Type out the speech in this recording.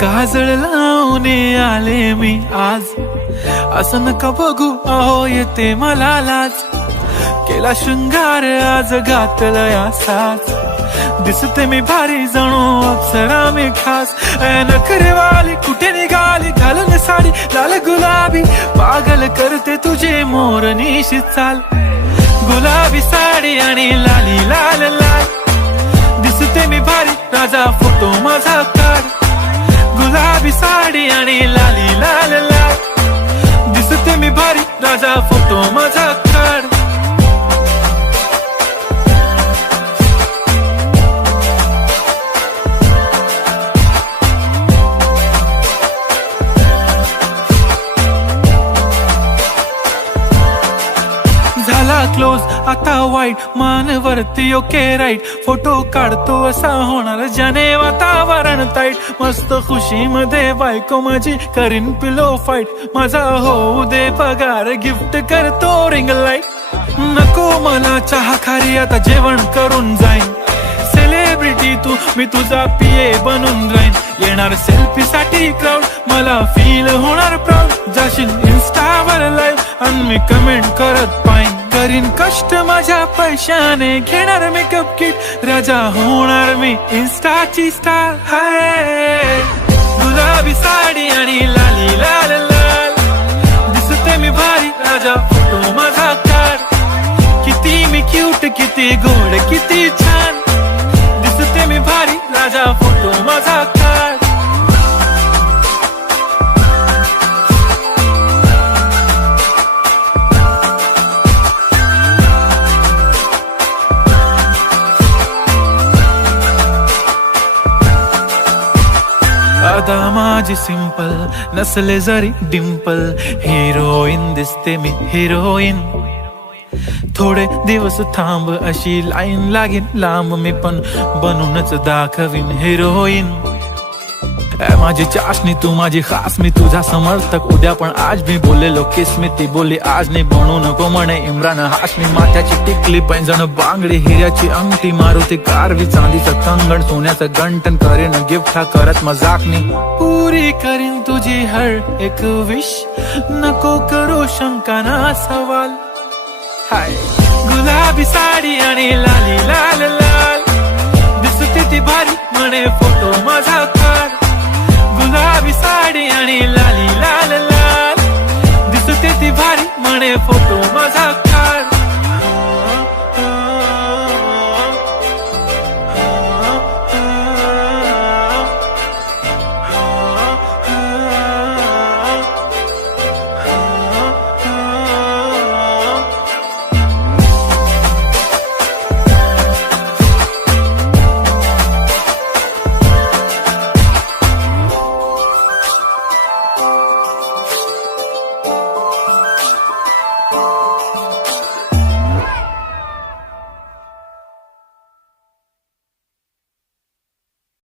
काजळ लावून आले मी आज, असं नका बघू अहो येते मला लाज. केला शृंगार आज घातलंय असाच, दिसते मी भारी जणू अप्सरा मी खास. नखरेवाली कुठे निघाली घालून साडी लाल गुलाबी, पागल करते तुझे मोरनीशी चाल. गुलाबी साडी आणि लाली लाल लाल, दिसते मी भारी राजा फोटो माझा काढ. गुलाबी साडी आणि लाली लाल लाल, दिसते मी भारी राजा फोटो माझा काढ. झाला क्लोज आता वाईट, मानवरती ओके राईट. फोटो काढतो असा होणार ज्याने वातावरण ताईट. मस्त खुशी मध्ये बायको माझी करीन पिलो फाईट. माझा होऊ दे पगार गिफ्ट करतो रिंग लाईट. नको मला चहा खारी आता जेवण करून जाईन. सेलिब्रिटी तू मी तुझा पिये बनून राहीन. येणार सेल्फी साठी क्राऊड मला फील होणार प्राऊड. जाशील इन्स्टावर लाईव्ह आणि मी कमेंट करत पाईन. करीन कष्ट माझ्या पैशाने घेणार मेकअप किट. राजा होणार मी इन्स्टाची स्टार. हाय गुलाबी साडी आणि लाली लाल लाल, दिसते मी भारी राजा फोटो माझा काढ. किती मी क्यूट किती गोड किती छान, दिसते मी भारी राजा फोटो माझा काढ. आता माझी सिंपल नसले जरी डिंपल, हिरोईन दिसते मी हिरोईन. थोडे दिवस थांब अशी लाईन लागेल लांब, मी पण बनूनच दाखवीन हिरोईन. माझी चाशनी तू माझी खास, मी तुझा समर्थक उद्या पण आज मी बोलेलो किस मी ती बोली आज नाही. बनू नको म्हणे इम्रान हाशमी. माथ्याची टिकली पैंजण बांगडी हिऱ्याची अंगठी, मारुती कारवी चांदीचं कंगण सोन्याचं गंटन. करीन गिफ्ट हा करत मजाकनी, पुरी करीन तुझी हर एक विश. नको करू शंका ना सवाल. हाय गुलाबी साडी आणि लाली लाल लाल, दिसते ती भारी म्हणे फोटो माझा काढ. गुलाबी साडी आणि लाली लाल लाल, दिसते ती भारी म्हणे फोटो माझा.